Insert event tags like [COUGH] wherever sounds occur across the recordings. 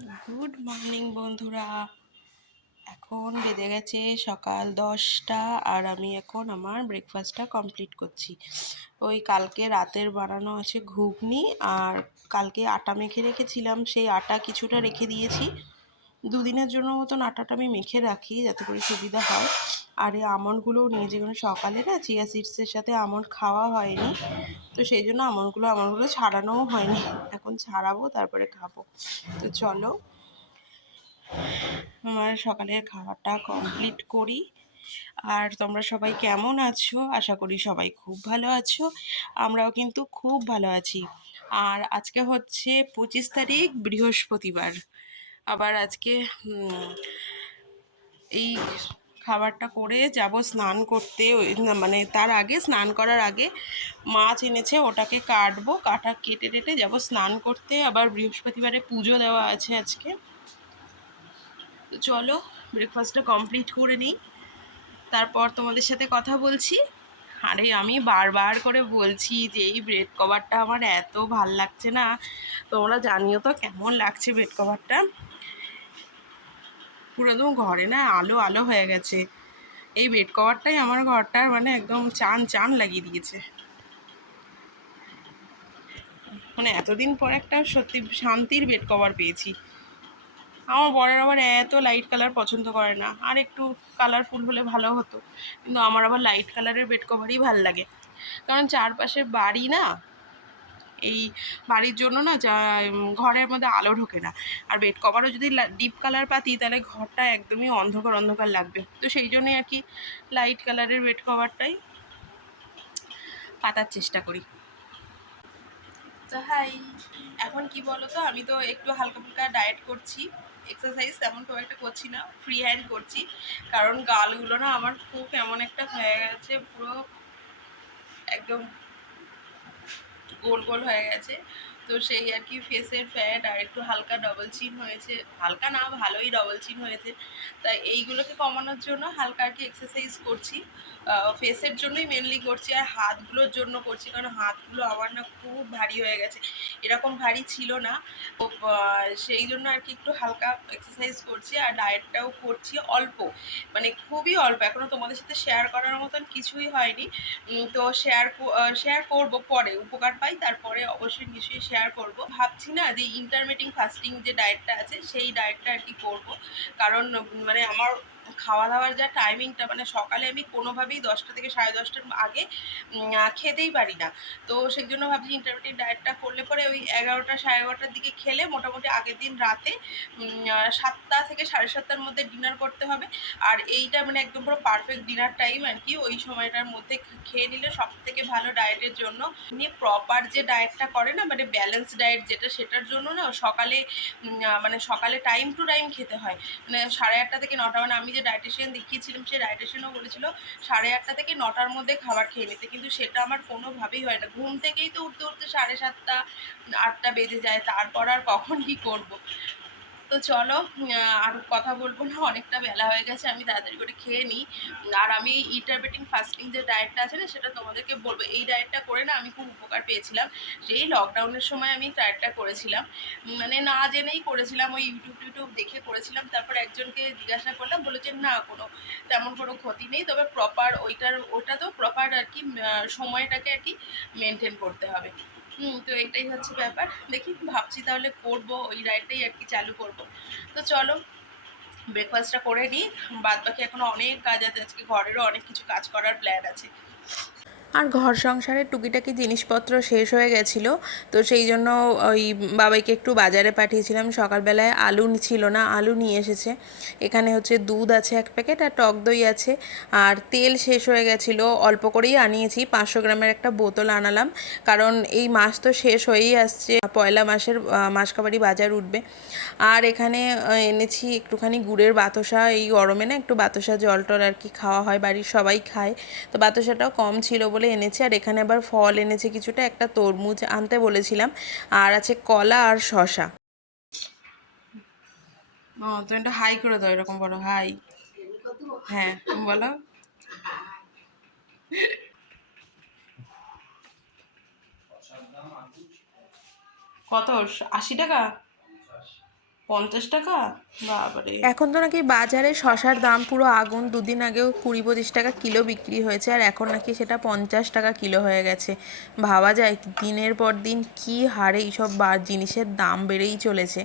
Good morning বন্ধুরা। এখন বেঁধে গেছে সকাল দশটা, আর আমি এখন আমার ব্রেকফাস্টটা কমপ্লিট করছি। ওই কালকে রাতের বানানো আছে ঘুগনি, আর কালকে আটা মেখে রেখেছিলাম। সেই আটা কিছুটা রেখে দিয়েছি। দুদিনের জন্য মতন আটাটা আমি মেখে রাখি, যাতে করে সুবিধা হয়। আর এই নিয়ে যেগুলো সকালে না, চিয়া সিডসের সাথে আমন্ড খাওয়া হয়নি। তো সেই জন্য আমন্ডগুলো আমন্ডগুলো ছাড়ানোও হয়নি। এখন ছাড়াবো, তারপরে খাব। তো চলো, আমার সকালের খাবারটা কমপ্লিট করি। আর তোমরা সবাই কেমন আছো? আশা করি সবাই খুব ভালো আছো। আমরাও কিন্তু খুব ভালো আছি। আর আজকে হচ্ছে পঁচিশ তারিখ, বৃহস্পতিবার। আবার আজকে এই খাবারটা করে যাব স্নান করতে মানে তার আগে, স্নান করার আগে মাছ এনেছে, ওটাকে কাটবো, কাটা, কেটে টেটে যাব স্নান করতে। আবার বৃহস্পতিবারে পুজো দেওয়া আছে আজকে। চলো ব্রেকফাস্টটা কমপ্লিট করে নিই। তারপর তোমাদের সাথে কথা বলছি। আরে, আমি বারবার করে বলছি যে, এই ব্রেড কভারটা আমার এত ভালো লাগছে না। তোমরা জানিও তো কেমন লাগছে ব্রেড কভারটা পুরো একদম ঘরে না আলো আলো হয়ে গেছে। এই বেড কভারটাই আমার ঘরটার মানে একদম চান চান লাগিয়ে দিয়েছে। মানে এতদিন পর একটা সত্যি শান্তির বেড কভার পেয়েছি। আমার বরের আবার এত লাইট কালার পছন্দ করে না। আর একটু কালারফুল হলে ভালো হতো। কিন্তু আমার আবার লাইট কালারের বেড কভারই ভালো লাগে। কারণ চারপাশে বাড়ি না এই বাড়ির জন্য না যা ঘরের মধ্যে আলো ঢোকে না। আর বেড কভারও যদি ডিপ কালার পাতি, তাহলে ঘরটা একদমই অন্ধকার অন্ধকার লাগবে। তো সেই জন্যই আর কি লাইট কালারের বেড কভারটাই পাতার চেষ্টা করি। তো হাই এখন কি বলো তো আমি তো একটু হালকা ফুলকা ডায়েট করছি এক্সারসাইজ তেমন খুব একটা করছি না ফ্রি হ্যান্ড করছি। কারণ গালগুলো না আমার খুব এমন একটা হয়ে গেছে, পুরো একদম গোল গোল হয়ে গেছে। তো সেই আর কি ফেসের ফ্যাট আর একটু হালকা ডবল চিন হয়েছে। হালকা না, ভালোই ডবল চিন হয়েছে। তাই এইগুলোকে কমানোর জন্য হালকা আর কি এক্সারসাইজ করছি। ফেসের জন্যই মেনলি করছি আর হাতগুলোর জন্য করছি, কারণ হাতগুলো আমার না খুব ভারী হয়ে গেছে। এরকম ভারী ছিল না। তো সেই জন্য আর কি একটু হালকা এক্সারসাইজ করছি আর ডায়েটটাও করছি অল্প। মানে খুবই অল্প এখনও তোমাদের সাথে শেয়ার করার মতন কিছুই হয়নি। তো শেয়ার শেয়ার করব পরে, উপকার পাই, তারপরে অবশ্যই নিশ্চয়ই শেয়ার করব। ভাবছি না যে ইন্টারমিটিং ফাস্টিং যে ডায়েটটা আছে, সেই ডায়েটটা আর কি করব। কারণ মানে আমার খাওয়া দাওয়ার যা টাইমিংটা মানে সকালে আমি কোনোভাবেই দশটা থেকে সাড়ে দশটার আগে খেতেই পারি না। তো সেই জন্য ভাবছি ইন্টারমিটিং ডায়েটটা করলে পরে ওই এগারোটা সাড়ে এগারোটার দিকে খেলে মোটামুটি আগের দিন রাতে সাতটা থেকে সাড়ে সাতটার মধ্যে ডিনার করতে হবে। আর এইটা মানে একদম পুরো পারফেক্ট ডিনার টাইম আর কি, ওই সময়টার মধ্যে খেয়ে নিলে সব থেকে ভালো ডায়েটের জন্য। এমনি প্রপার যে ডায়েটটা করে না মানে ব্যালেন্স ডায়েট যেটা, সেটার জন্য না সকালে মানে সকালে টাইম টু টাইম খেতে হয়। মানে সাড়ে আটটা থেকে নটা মানে আমি যে ডায়েটিশিয়ান দেখিয়েছিলাম সেই ডায়েটিশিয়ানও বলেছিল সাড়ে আটটা থেকে নটার মধ্যে খাবার খেয়ে নিতে। কিন্তু সেটা আমার কোনোভাবেই হয় না। ঘুম থেকেই তো উঠতে উঠতে সাড়ে সাতটা, আটটা বেজে যায়। তারপর আর কখন কি করব? তো চলো আর কথা বলব না, অনেকটা বেলা হয়ে গেছে, আমি তাড়াতাড়ি করে খেয়ে নিই। আর আমি ইন্টারমিটিং ফাস্টিং যে ডায়েটটা আছে না, সেটা তোমাদেরকে বলব। এই ডায়েটটা করে না আমি খুব উপকার পেয়েছিলাম। সেই লকডাউনের সময় আমি ডায়েটটা করেছিলাম। মানে না জেনেই করেছিলাম, ওই ইউটিউব টিউটিউব দেখে করেছিলাম। তারপর একজনকে জিজ্ঞাসা করলাম বলে যে না, কোনো তেমন কোনো ক্ষতি নেই, তবে প্রপার ওইটার, ওটা তো প্রপার আর কি সময়টাকে আর কি মেনটেন করতে হবে। তো এটাই হচ্ছে ব্যাপার। দেখি ভাবছি তাহলে করব, ওই রাইডটাই আর কি চালু করব। তো চলো ব্রেকফাস্টটা করে নিই। বাদ বাকি এখনও অনেক কাজ আছে, আজকে ঘরেরও অনেক কিছু কাজ করার প্ল্যান আছে। আর ঘর সংসারের টুকিটাকি জিনিসপত্র শেষ হয়ে গেছিল। তো সেই জন্য ওই বাবাইকে একটু বাজারে পাঠিয়েছিলাম। সকালবেলায় আলু ছিল না, আলু নিয়ে এসেছে। এখানে হচ্ছে দুধ আছে এক প্যাকেট আর টক দই আছে। আর তেল শেষ হয়ে গেছিল। অল্প করেই আনিয়েছি। পাঁচশো গ্রামের একটা বোতল আনালাম। কারণ এই মাস তো শেষ হয়েই আসছে। পয়লা মাসের মাসকাবারি বাজার উঠবে। আর এখানে এনেছি একটুখানি গুড়ের বাতাসা। এই গরমে না একটু বাতাসা, জল টল আর কি খাওয়া হয়। বাড়ির সবাই খায়। তো বাতাসাটাও কম ছিল বলে এনেছি আর এখানে আবার ফল এনেছে কিছুটা, একটা তরমুজ আনতে বলেছিলাম, আর আছে কলা আর শশা ও হাই করে দাও, এরকম বলো, হাই। হ্যাঁ বলো। কত, আশি টাকা? পঞ্চাশ টাকা? বাবারে। এখন তো নাকি বাজারে শশার দাম পুরো আগুন। দুদিন আগেও কুড়ি পঁচিশ টাকা কিলো বিক্রি হয়েছে, আর এখন নাকি সেটা পঞ্চাশ টাকা কিলো হয়ে গেছে। ভাবা যায় দিনের পর দিন কি হারে এইসব বা, জিনিসের দাম বেড়েই চলেছে।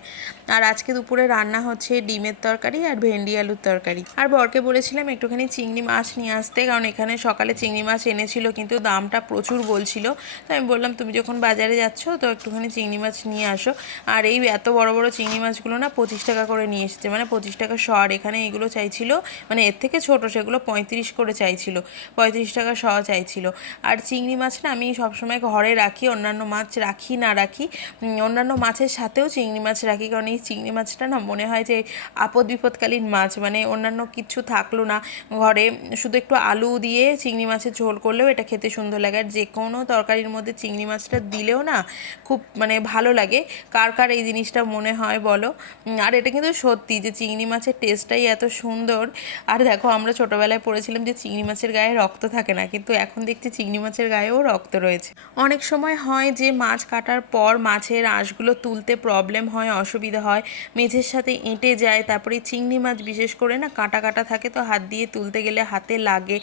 আর আজকে দুপুরে রান্না হচ্ছে ডিমের তরকারি আর ভেন্ডি আলুর তরকারি। আর বরকে বলেছিলাম একটুখানি চিংড়ি মাছ নিয়ে আসতে, কারণ এখানে সকালে চিংড়ি মাছ এনেছিল, কিন্তু দামটা প্রচুর বলছিল। তো আমি বললাম, তুমি যখন বাজারে যাচ্ছ, তো একটুখানি চিংড়ি মাছ নিয়ে আসো। আর এই এত বড় বড় চিংড়ি মাছগুলো না পঁচিশ টাকা করে নিয়ে এসেছে। মানে পঁচিশ টাকা শর এখানে এগুলো চাইছিল মানে এর থেকে ছোট সেগুলো পঁয়ত্রিশ করে চাইছিল, পঁয়ত্রিশ টাকা শ চাইছিল। আর চিংড়ি মাছ না আমি সবসময় ঘরে রাখি, অন্যান্য মাছ রাখি, না রাখি অন্যান্য মাছের সাথেও চিংড়ি মাছ রাখি, কারণ এই চিংড়ি মাছটা না মনে হয় যে আপদ বিপদকালীন মাছ মানে অন্যান্য কিছু থাকল না ঘরে, শুধু একটু আলু দিয়ে চিংড়ি মাছের ঝোল করলেও এটা খেতে সুন্দর লাগে। আর যে কোনো তরকারির মধ্যে চিংড়ি মাছটা দিলেও না খুব মানে ভালো লাগে। কার কার এই জিনিসটা মনে হয় বলো? আর এটা কিন্তু সত্যি যে চিংড়ি মাছের টেস্টটাই এত সুন্দর। আর দেখো, আমরা ছোটোবেলায় পড়েছিলাম যে চিংড়ি মাছের গায়ে রক্ত থাকে না, কিন্তু এখন দেখছি চিংড়ি মাছের গায়েও রক্ত রয়েছে। অনেক সময় হয় যে মাছ কাটার পর মাছের আঁশগুলো তুলতে প্রবলেম হয়, অসুবিধা হয়, মেঝের সাথে এঁটে যায়, তারপরে চিংড়ি মাছ বিশেষ করে না কাটা কাটা থাকে, তো হাত দিয়ে তুলতে গেলে হাতে লাগে,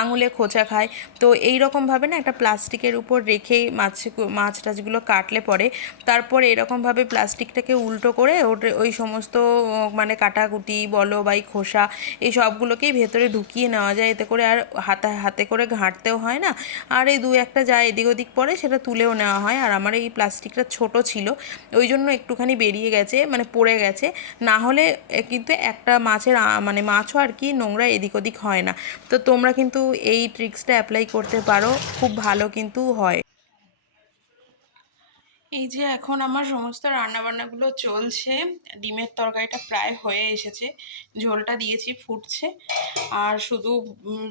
আঙুলে খোঁচা খায়। তো এই রকমভাবে না একটা প্লাস্টিকের উপর রেখে মাছ মাছ টাছগুলো কাটলে পরে, তারপর এরকমভাবে প্লাস্টিকটাকে উল্টো করে ওর ওই সমস্ত মানে কাটাকুটি, বলো বা এই খোসা, এই সবগুলোকেই ভেতরে ঢুকিয়ে নেওয়া যায়। এতে করে আর হাতে হাতে করে ঘাঁটতেও হয় না। আর এই দু একটা যা এদিক ওদিক পরে সেটা তুলেও নেওয়া হয়। আর আমার এই প্লাস্টিকটা ছোট ছিল, ওই জন্য একটুখানি বেরিয়ে গেছে মানে পড়ে গেছে। না হলে কিন্তু একটা মাছের মানে মাছও আর কি নোংরা এদিক ওদিক হয় না। তো তোমরা কিন্তু এই ট্রিক্সটা অ্যাপ্লাই করতে পারো, খুব ভালো কিন্তু হয়। এই যে এখন আমার সমস্ত রান্নাবান্নাগুলো চলছে, ডিমের তরকারিটা প্রায় হয়ে এসেছে, ঝোলটা দিয়েছি, ফুটছে, আর শুধু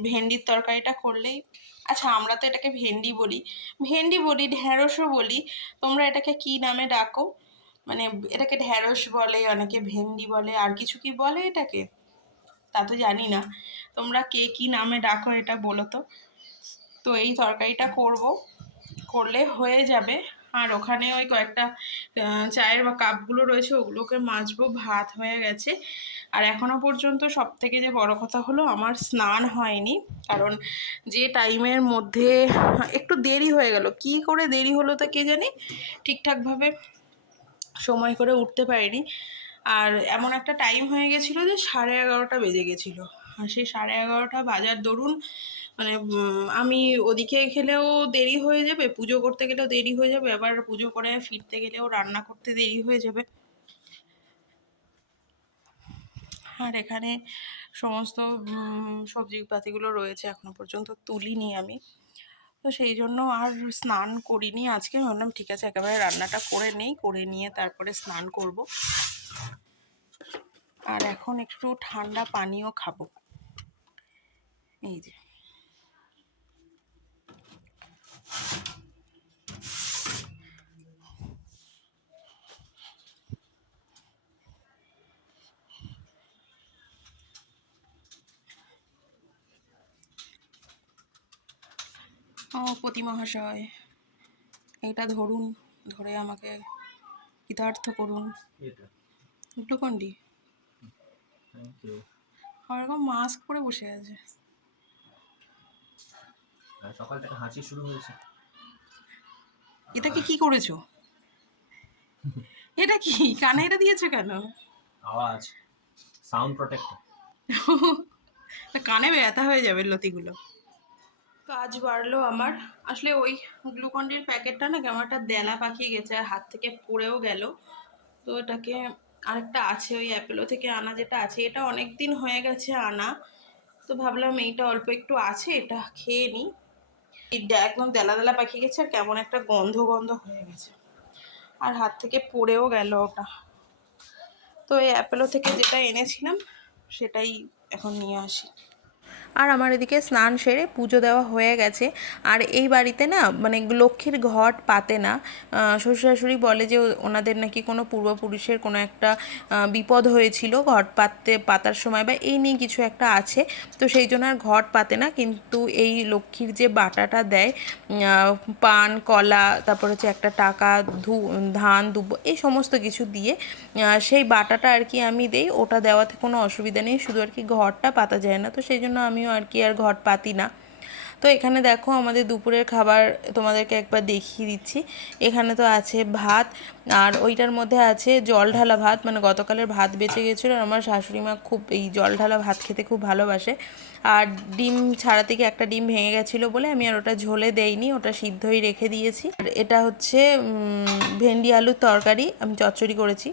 ভেন্ডির তরকারিটা করলেই আচ্ছা আমরা তো এটাকে ভেন্ডি বলি ভেন্ডি বলি, ঢ্যাঁড়সও বলি, তোমরা এটাকে কি নামে ডাকো? মানে এটাকে ঢ্যাঁড়স বলে, অনেকে ভেন্ডি বলে, আর কিছু কি বলে এটাকে? তা তো জানি না, তোমরা কে কি নামে ডাকো এটা বলো তো? তো এই তরকারিটা করব, করলে হয়ে যাবে। আর ওখানে ওই কয়েকটা চায়ের বা কাপগুলো রয়েছে, ওগুলোকে মাজবো, ভাত হয়ে গেছে। আর এখনও পর্যন্ত সব থেকে যে বড় কথা হলো, আমার স্নান হয়নি। কারণ যে টাইমের মধ্যে, একটু দেরি হয়ে গেল। কি করে দেরি হলো তা কে জানি? ঠিকঠাকভাবে সময় করে উঠতে পারিনি। আর এমন একটা টাইম হয়ে গেছিল যে সাড়ে এগারোটা বেজে গেছিল। আর সেই সাড়ে এগারোটা বাজার দরুন মানে আমি ওদিকে খেলেও দেরি হয়ে যাবে পুজো করতে গেলেও দেরি হয়ে যাবে আবার পুজো করে ফিরতে গেলেও রান্না করতে দেরি হয়ে যাবে। আর এখানে সমস্ত উম, সবজিপাতিগুলো রয়েছে এখনও পর্যন্ত তুলিনি আমি। তো সেই জন্য আর স্নান করিনি আজকে ভাবলাম ঠিক আছে একেবারে রান্নাটা করে নেই করে নিয়ে তারপরে স্নান করব। আর এখন একটু ঠান্ডা পানীয় খাব। এই যে। পতি মহাশয় এটা ধরুন ধরে আমাকে কৃতার্থ করুন। এটা। গ্লুকন্ডি ওরকম মাস্ক পরে বসে আছে। সকাল থেকে হাঁচি শুরু হয়েছে। এটাকে কি করেছ? এটা কি? কানে এটা দিয়েছ কেন? আওয়াজ। সাউন্ড প্রোটেক্টর [LAUGHS] কানে ব্যথা হয়ে যাবে লতিগুলো। কাজ বাড়লো আমার। আসলে ওই গ্লুকন্ডির প্যাকেটটা না কেমন একটা দেলা পাকিয়ে গেছে, আর হাত থেকে পড়েও গেল। তো এটাকে আরেকটা আছে ওই অ্যাপেলো থেকে আনা যেটা আছে, এটা অনেক দিন হয়ে গেছে আনা। তো ভাবলাম এইটা অল্প একটু আছে, এটা খেয়ে নিই একদম দেলা দেলা পাকিয়ে গেছে, আর কেমন একটা গন্ধ গন্ধ হয়ে গেছে। আর হাত থেকে পড়েও গেল ওটা। তো এই অ্যাপেলো থেকে যেটা এনেছিলাম, সেটাই এখন নিয়ে আসি। আর আমার এদিকে স্নান সেরে পুজো দেওয়া হয়ে গেছে। আর এই বাড়িতে না মানে লক্ষ্মীর ঘট পাতে না। শ্বশুর শাশুড়ি বলে যে ওনাদের নাকি কোনো পূর্বপুরুষের কোনো একটা বিপদ হয়েছিল ঘট পাততে, পাতার সময় বা এই নিয়ে কিছু একটা আছে। তো সেই জন্য আর ঘট পাতে না, কিন্তু এই লক্ষ্মীর যে বাটাটা দেয় পান, কলা, তারপর হচ্ছে একটা টাকা, ধু, ধান, দুব্ব, এই সমস্ত কিছু দিয়ে সেই বাটাটা আর কি আমি দেই। ওটা দেওয়াতে কোনো অসুবিধা নেই, শুধু আর কি ঘরটা পাতা যায় না। তো সেই জন্য আমিও আর কি আর ঘট পাতি না। তো এখানে দেখো আমাদের দুপুরের খাবার তোমাদেরকে একবার দেখিয়ে দিচ্ছি। এখানে তো আছে ভাত আর ওইটার মধ্যে আছে জল ঢালা ভাত। মানে গতকালের ভাত বেঁচে গেছিল আর আমার শাশুড়ি মা খুব এই জল ঢালা ভাত খেতে খুব ভালোবাসে। আর ডিম ছাড়া থেকে একটা ডিম ভেঙে গেছিল বলে আমি আর ওটা ঝোলে দেইনি, ওটা সিদ্ধই রেখে দিয়েছি। আর এটা হচ্ছে ভেন্ডি আলুর তরকারি আমি চচ্চড়ি করেছি।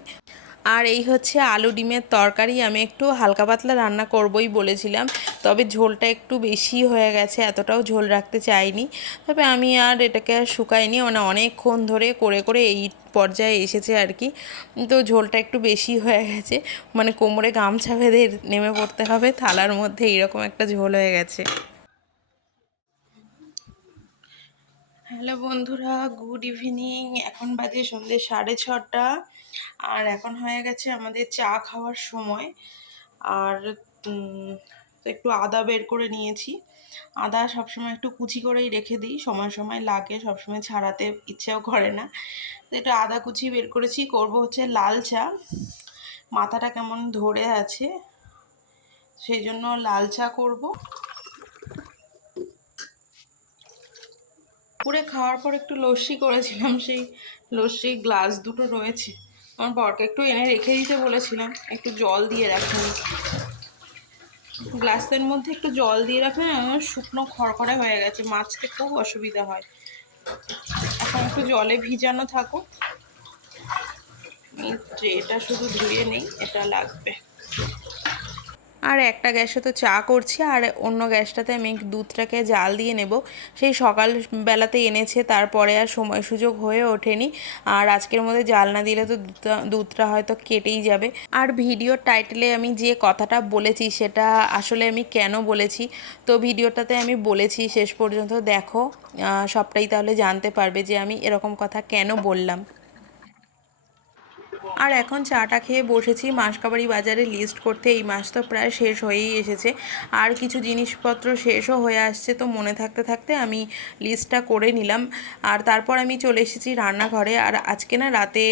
আর এই হচ্ছে আলু ডিমের তরকারি, আমি একটু হালকা পাতলা রান্না করবই বলেছিলাম, তবে ঝোলটা একটু বেশি হয়ে গেছে, এতটাও ঝোল রাখতে চাইনি। তবে আমি আর এটাকে আর শুকাইনি মানে অনেকক্ষণ ধরে করে করে এই পর্যায়ে এসেছে আর কি। তো ঝোলটা একটু বেশি হয়ে গেছে মানে কোমরে গামছা বেঁধে নেমে পড়তে হবে, থালার মধ্যে এইরকম একটা ঝোল হয়ে গেছে। হ্যালো বন্ধুরা, গুড ইভিনিং। এখন বাজে সন্ধ্যে সাড়ে ছটা। আর এখন হয়ে গেছে আমাদের চা খাওয়ার সময়। আর তো একটু আদা বের করে নিয়েছি। আদা সবসময় একটু কুচি করেই রেখে দিই। সময় সময় লাগে, সবসময় ছাড়াতে ইচ্ছেও করে না। তো একটু আদা কুচি বের করেছি। করব হচ্ছে লাল চা। মাথাটা কেমন ধরে আছে, সেই জন্য লাল চা করব। পুরে খাওয়ার পর একটু লস্যি করেছিলাম, সেই লস্যির গ্লাস দুটো রয়েছে। আমার বরকে একটু এনে রেখে দিতে বলেছিলাম, একটু জল দিয়ে রাখিনি। গ্লাসের মধ্যে একটু জল দিয়ে রাখলে না আমার শুকনো খড়খড়ে হয়ে গেছে মাছতে খুব অসুবিধা হয়। এখন একটু জলে ভিজানো থাকুক। ট্রেটা শুধু ধুয়ে নেই, এটা লাগবে। আর একটা গ্যাসে তো চা করছি, আর অন্য গ্যাসটাতে আমি দুধটাকে জাল দিয়ে নেব। সেই সকাল বেলাতে এনেছে, তারপরে আর সময় সুযোগ হয়ে ওঠেনি। আর আজকের মধ্যে জাল না দিলে তো দুধটা হয়তো কেটেই যাবে। আর ভিডিওর টাইটেলে আমি যে কথাটা বলেছি, সেটা আসলে আমি কেন বলেছি? তো ভিডিওটাতে আমি বলেছি শেষ পর্যন্ত, দেখো সবটাই তাহলে জানতে পারবে যে আমি এরকম কথা কেন বললাম। আর এখন চাটা খেয়ে বসেছি। মাসকাবাড়ি বাজারে লিস্ট করতে এই মাস তো প্রায় শেষ হয়েই এসেছে। আর কিছু জিনিসপত্র শেষও হয়ে আসছে তো মনে থাকতে থাকতে আমি লিস্টটা করে নিলাম। আর তারপর আমি চলে এসেছি রান্নাঘরে। আর আজকে না রাতে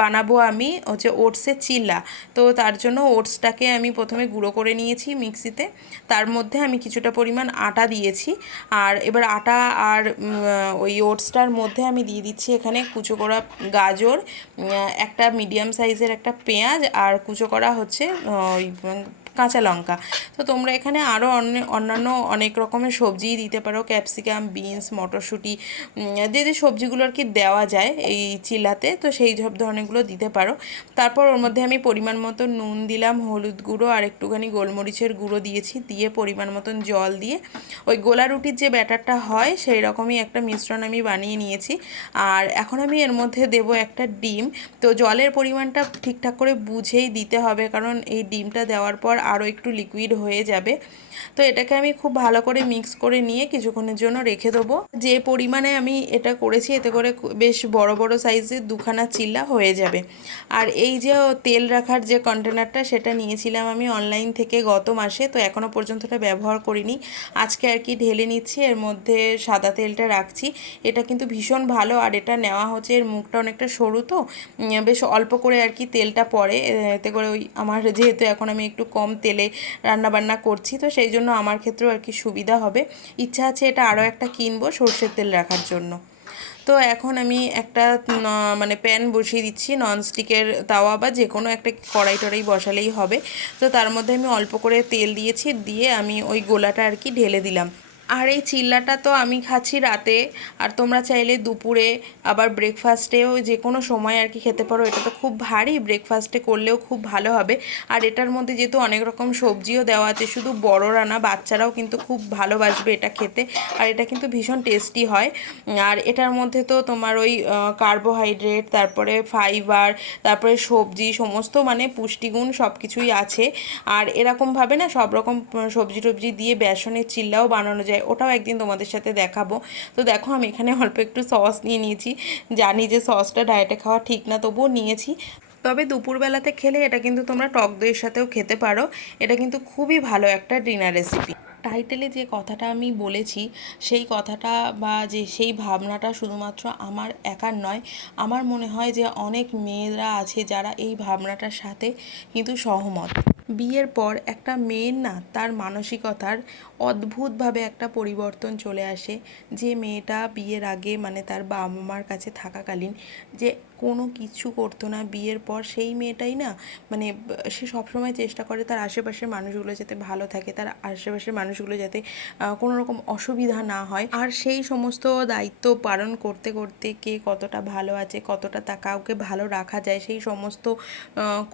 বানাবো আমি হচ্ছে ওটসের চিল্লা। তো তার জন্য ওটসটাকে আমি প্রথমে গুঁড়ো করে নিয়েছি মিক্সিতে। তার মধ্যে আমি কিছুটা পরিমাণ আটা দিয়েছি। আর এবার আটা আর ওই ওটসটার মধ্যে আমি দিয়ে দিচ্ছি এখানে কুচো করা গাজর একটা মিডিয়াম সাইজের একটা পেঁয়াজ আর কুচো করা হচ্ছে ওই কাঁচা লঙ্কা। তো তোমরা এখানে আরও অন্যান্য অনেক রকমের সবজিই দিতে পারো। ক্যাপসিকাম, বিনস, মটরশুঁটি যে যে সবজিগুলো আর কি দেওয়া যায় এই চিলাতে তো সেই সব ধরনেরগুলো দিতে পারো। তারপর ওর মধ্যে আমি পরিমাণ মতো নুন দিলাম, হলুদ গুঁড়ো আর একটুখানি গোলমরিচের গুঁড়ো দিয়েছি। দিয়ে পরিমাণ মতন জল দিয়ে ওই গোলা রুটির যে ব্যাটারটা হয়, সেই রকমই একটা মিশ্রণ আমি বানিয়ে নিয়েছি। আর এখন আমি এর মধ্যে দেব একটা ডিম। তো জলের পরিমাণটা ঠিকঠাক করে বুঝেই দিতে হবে, কারণ এই ডিমটা দেওয়ার পর আরও একটু লিকুইড হয়ে যাবে। তো এটাকে আমি খুব ভালো করে মিক্স করে নিয়ে কিছুক্ষণের জন্য রেখে দেবো। যে পরিমাণে আমি এটা করেছি, এতে করে বেশ বড় বড় সাইজের দুখানা চিল্লা হয়ে যাবে। আর এই যে তেল রাখার যে কন্টেনারটা সেটা নিয়েছিলাম আমি অনলাইন থেকে গত মাসে, তো এখনও পর্যন্ত এটা ব্যবহার করিনি। আজকে আর কি ঢেলে নিচ্ছি, এর মধ্যে সাদা তেলটা রাখছি। এটা কিন্তু ভীষণ ভালো, আর এটা নেওয়া হচ্ছে, এর মুখটা অনেকটা সরু তো। বেশ অল্প করে আর কি তেলটা পড়ে এতে করে ওই আমার যেহেতু এখন আমি একটু কম তেলে রান্না বান্না করছি, তো সেই জন্য আমার ক্ষেত্রেও আর কি সুবিধা হবে। ইচ্ছা আছে এটা আরও একটা কিনবো সর্ষের তেল রাখার জন্য। তো এখন আমি একটা মানে প্যান বসিয়ে দিচ্ছি, ননস্টিকের তাওয়া বা যে কোনো একটা কড়াই টড়াই বসালেই হবে। তো তার মধ্যে আমি অল্প করে তেল দিয়েছি, দিয়ে আমি ওই গোলাটা আর কি ঢেলে দিলাম। আর এই চিল্লাটা তো আমি খাচ্ছি রাতে। আর তোমরা চাইলে দুপুরে, আবার ব্রেকফাস্টেও যে কোনো সময় আর কি খেতে পারো। এটা তো খুব ভারী ব্রেকফাস্টে করলেও খুব ভালো হবে। আর এটার মধ্যে যেহেতু অনেক রকম সবজিও দেওয়া আছে, শুধু বড়রা না, বাচ্চারাও কিন্তু খুব ভালোবাসবে এটা খেতে। আর এটা কিন্তু ভীষণ টেস্টি হয়। আর এটার মধ্যে তো তোমার ওই কার্বোহাইড্রেট তারপরে ফাইবার তারপরে সবজি, সমস্ত মানে পুষ্টিগুণ সব কিছুই আছে। আর এরকমভাবে না সব রকম সবজি টবজি দিয়ে বেসনের চিল্লাও বানানো যায়। ওটাও একদিন তোমাদের সাথে দেখাবো। তো দেখো, আমি এখানে অল্প একটু সস নিয়ে নিয়েছি। জানি যে সসটা ডায়েটে খাওয়া ঠিক না, তবুও নিয়েছি। তবে দুপুরবেলাতে খেলে এটা কিন্তু তোমরা টক দইয়ের সাথেও খেতে পারো। এটা কিন্তু খুবই ভালো একটা ডিনার রেসিপি। টাইটেলে যে কথাটা আমি বলেছি, সেই কথাটা বা যে সেই ভাবনাটা শুধুমাত্র আমার একার নয়, আমার মনে হয় যে অনেক মেয়েরা আছে যারা এই ভাবনাটার সাথে কিন্তু সহমত। বিয়ের পর একটা মেয়ের না তার মানসিকতার অদ্ভুতভাবে একটা পরিবর্তন চলে আসে। যে মেয়েটা বিয়ের আগে মানে তার বাবা মার কাছে থাকাকালীন যে কোনো কিছু করতো না। বিয়ের পর সেই মেয়েটাই না মানে সে সবসময় চেষ্টা করে তার আশেপাশের মানুষগুলো যাতে ভালো থাকে, তার আশেপাশের মানুষগুলো যাতে কোনো রকম অসুবিধা না হয়। আর সেই সমস্ত দায়িত্ব পালন করতে করতে কে কতটা ভালো আছে, কতটা তা কাউকে ভালো রাখা যায়, সেই সমস্ত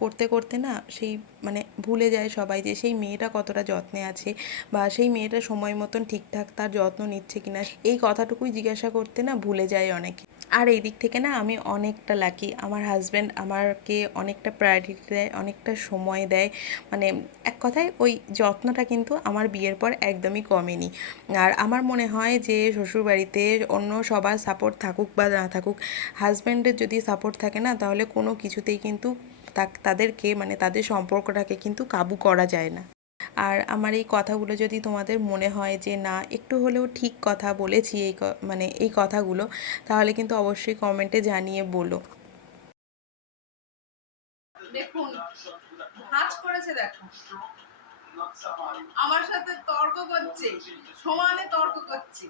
করতে করতে না সেই মানে ভুলে যায় সবাই যে সেই মেয়েটা কতটা যত্নে আছে বা সেই মেয়েটা সময় মতন ঠিকঠাক তার যত্ন নিচ্ছে কিনা। এই কথাটুকুই জিজ্ঞাসা করতে না ভুলে যায় অনেকে। আর এই দিক থেকে না আমি অনেকটা লাকি আমার হাজব্যান্ড আমাকে অনেকটা প্রায়োরিটি দেয়, অনেকটা সময় দেয়। মানে এক কথায় ওই যত্নটা কিন্তু আমার বিয়ের পর একদমই কমেনি। আর আমার মনে হয় যে শ্বশুরবাড়িতে অন্য সবার সাপোর্ট থাকুক বা না থাকুক হাজব্যান্ডের যদি সাপোর্ট থাকে না, তাহলে কোনো কিছুতেই কিন্তু তাদেরকে মানে তাদের সম্পর্কটাকে কিন্তু কাবু করা যায় না। আর আমার এই কথাগুলো যদি তোমাদের মনে হয় যে, না, একটু হলেও ঠিক কথা বলেছি এই মানে এই কথাগুলো, তাহলে কিন্তু অবশ্যই কমেন্টে জানিয়ে বলো। দেখুন, ভাঁজ করেছে দেখো। আমার সাথে তর্ক করছে, সমানে তর্ক করছে।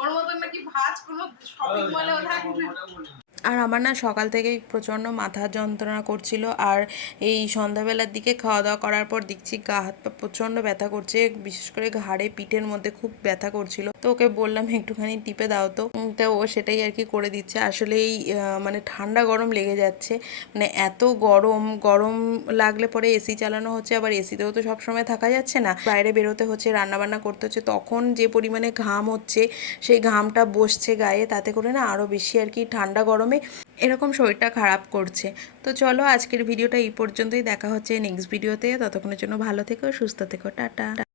ওর মতন নাকি কোনো শপিং মলেও আর আমার না সকাল থেকেই প্রচণ্ড মাথা যন্ত্রণা করছিল আর এই সন্ধ্যাবেলার দিকে খাওয়া দাওয়া করার পর দেখছি গা, হাত পা প্রচণ্ড ব্যথা করছে, বিশেষ করে ঘাড়ে, পিঠের মধ্যে খুব ব্যথা করছিল। তো ওকে বললাম, একটুখানি টিপে দাও তো। তো ও সেটাই আর কি করে দিচ্ছে। আসলে এই মানে ঠান্ডা গরম লেগে যাচ্ছে। মানে এত গরম গরম লাগলে পরে এসি চালানো হচ্ছে, আবার এসিতেও তো সবসময় থাকা যাচ্ছে না। বাইরে বেরোতে হচ্ছে, রান্নাবান্না করতে হচ্ছে, তখন যে পরিমাণে ঘাম হচ্ছে সেই ঘামটা বসছে গায়ে, তাতে করে না আরও বেশি আর কি ঠান্ডা গরমে এরকম শরীরটা খারাপ করছে। তো চলো আজকের ভিডিওটা এই পর্যন্তই, দেখা হচ্ছে নেক্সট ভিডিওতে ততক্ষণের জন্য ভালো থেকো, সুস্থ থেকো, টাটা।